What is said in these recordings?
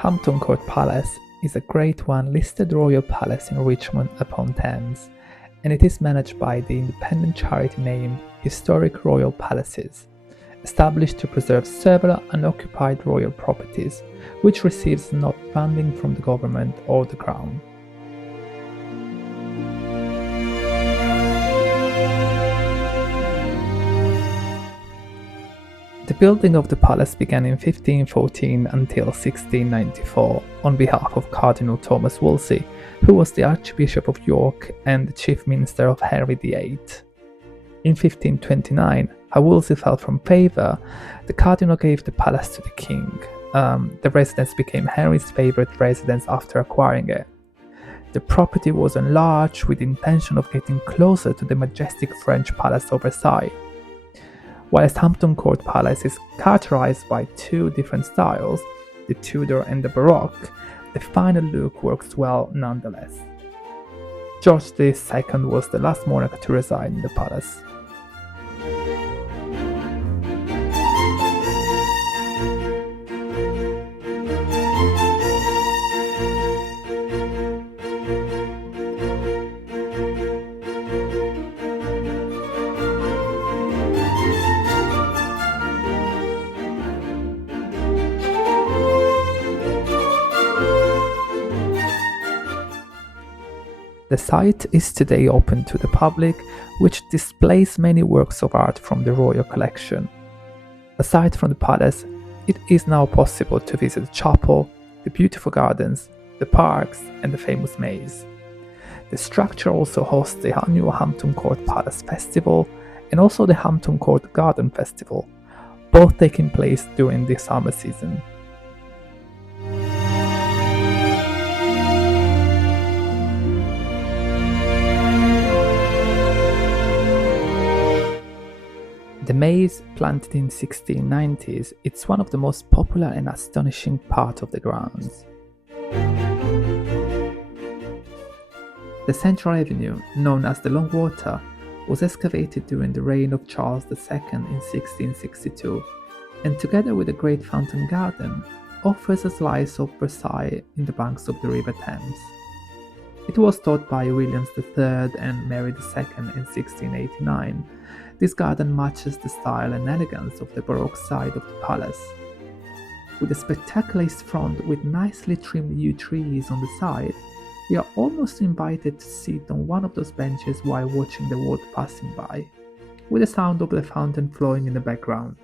Hampton Court Palace is a Grade 1 listed royal palace in Richmond upon Thames, and it is managed by the independent charity named Historic Royal Palaces, established to preserve several unoccupied royal properties, which receives no funding from the government or the Crown. The building of the palace began in 1514 until 1694 on behalf of Cardinal Thomas Wolsey, who was the Archbishop of York and the chief minister of Henry VIII. In 1529, how Wolsey fell from favour, the cardinal gave the palace to the king. The residence became Henry's favourite residence after acquiring it. The property was enlarged with the intention of getting closer to the majestic French palace of Versailles. Whilst Hampton Court Palace is characterised by two different styles, the Tudor and the Baroque, the final look works well nonetheless. George II was the last monarch to reside in the palace. The site is today open to the public, which displays many works of art from the royal collection. Aside from the palace, it is now possible to visit the chapel, the beautiful gardens, the parks, and the famous maze. The structure also hosts the annual Hampton Court Palace Festival and also the Hampton Court Garden Festival, both taking place during the summer season. The maze, planted in 1690s, it's one of the most popular and astonishing parts of the grounds. The central avenue, known as the Long Water, was excavated during the reign of Charles II in 1662, and together with the Great Fountain Garden, offers a slice of Versailles in the banks of the River Thames. It was taught by William III and Mary II in 1689. This garden matches the style and elegance of the Baroque side of the palace. With a spectacular east front with nicely trimmed yew trees on the side, you are almost invited to sit on one of those benches while watching the world passing by, with the sound of the fountain flowing in the background.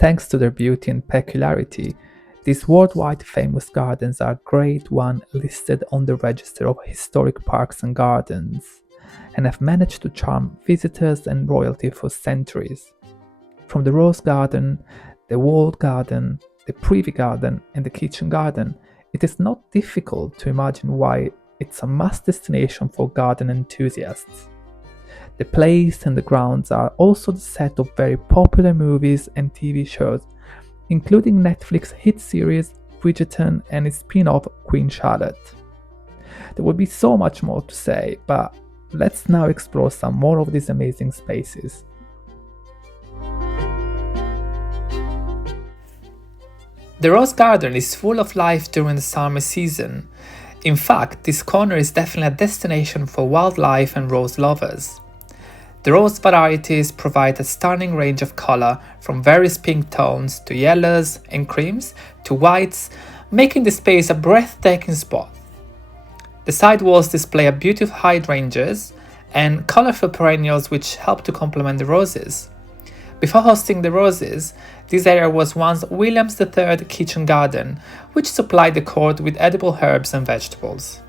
Thanks to their beauty and peculiarity, these worldwide famous gardens are Grade 1 listed on the Register of Historic Parks and Gardens, and have managed to charm visitors and royalty for centuries. From the Rose Garden, the Walled Garden, the Privy Garden, and the Kitchen Garden, it is not difficult to imagine why it's a must destination for garden enthusiasts. The place and the grounds are also the set of very popular movies and TV shows, including Netflix hit series Bridgerton and its spin-off Queen Charlotte. There would be so much more to say, but let's now explore some more of these amazing spaces. The Rose Garden is full of life during the summer season. In fact, this corner is definitely a destination for wildlife and rose lovers. The rose varieties provide a stunning range of color, from various pink tones to yellows and creams to whites, making the space a breathtaking spot. The side walls display a beautiful hydrangeas and colorful perennials which help to complement the roses. Before hosting the roses, this area was once William III kitchen garden, which supplied the court with edible herbs and vegetables.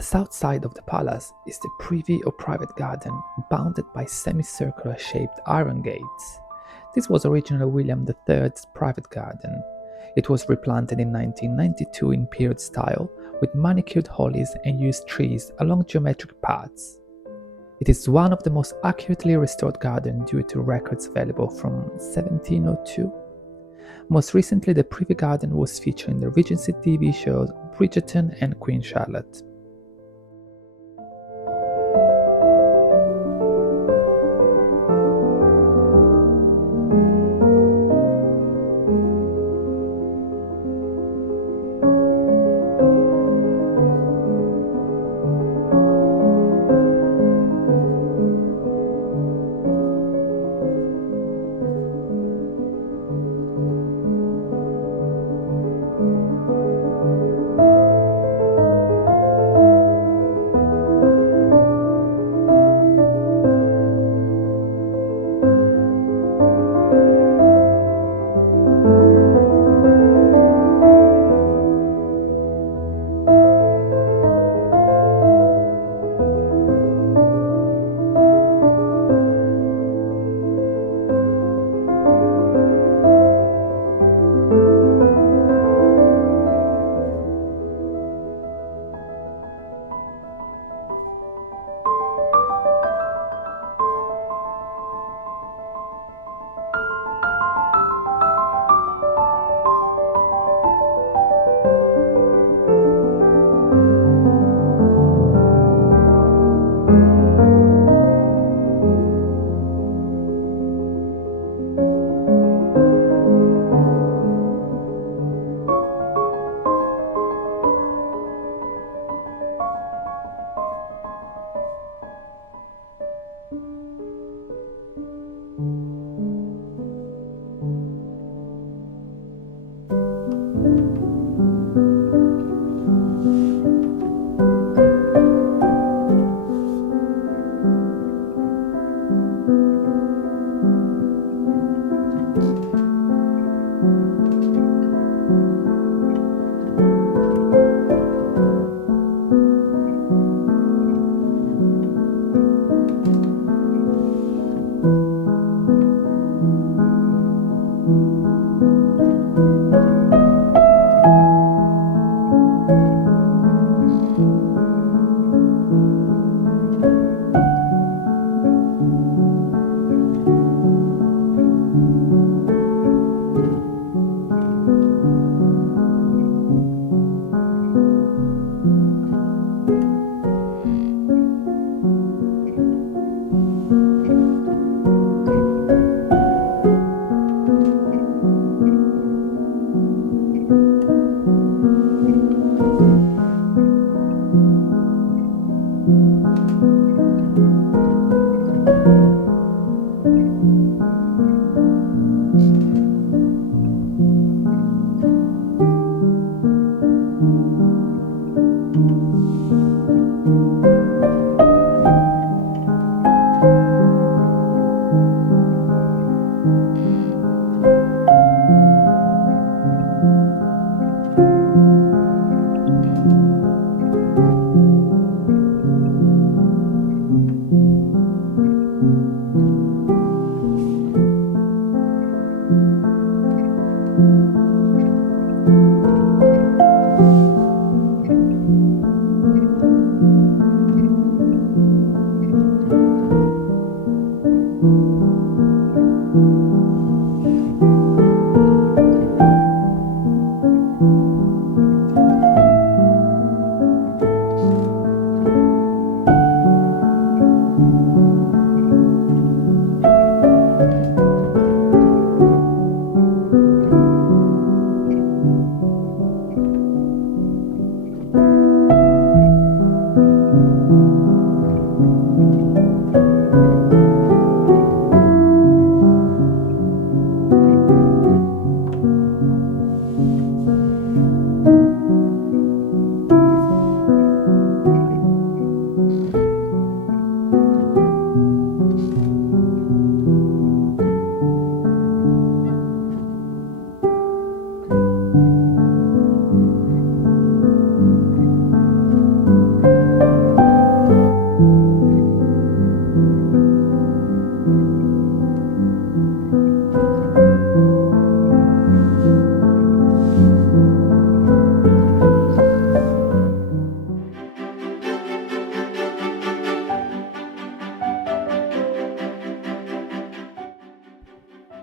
the south side of the palace is the Privy or Private Garden, bounded by semicircular shaped iron gates. This was originally William III's private garden. It was replanted in 1992 in period style, with manicured hollies and used trees along geometric paths. It is one of the most accurately restored gardens due to records available from 1702. Most recently, the Privy Garden was featured in the Regency TV shows Bridgerton and Queen Charlotte.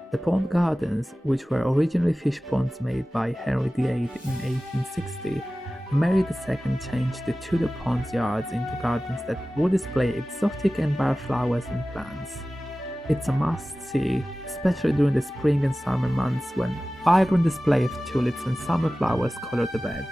The pond gardens, which were originally fish ponds made by Henry VIII in 1860, Mary II changed the Tudor ponds yards into gardens that would display exotic and rare flowers and plants. It's a must-see, especially during the spring and summer months when vibrant display of tulips and summer flowers color the beds.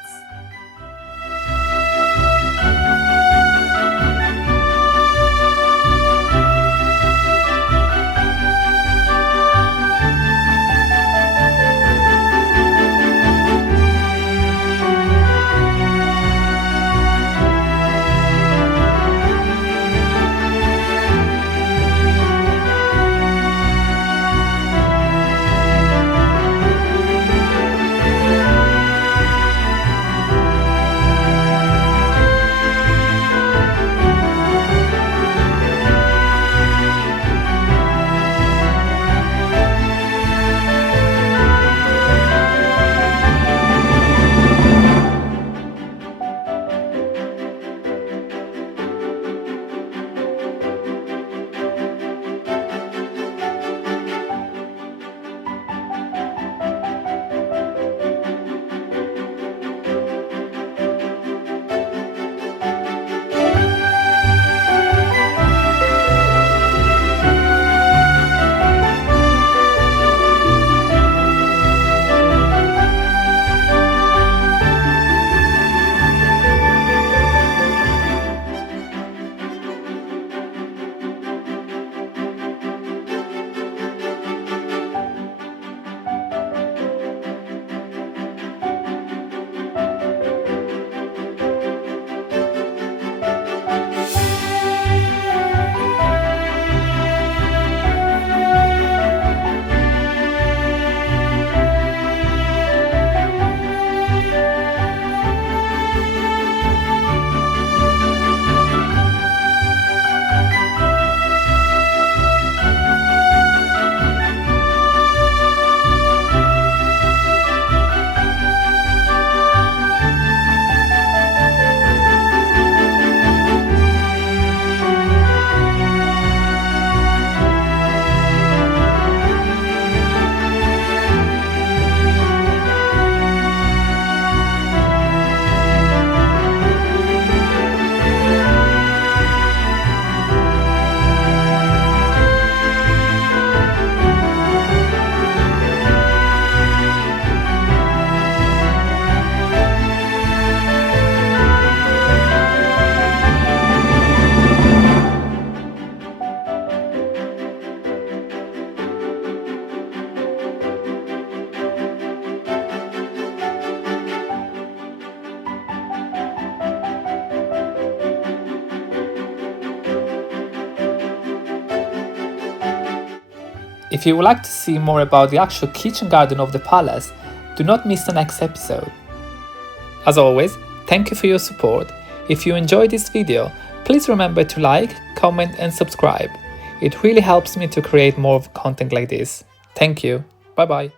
If you would like to see more about the actual kitchen garden of the palace, do not miss the next episode. As always, thank you for your support. If you enjoyed this video, please remember to like, comment and subscribe. It really helps me to create more content like this. Thank you. Bye bye.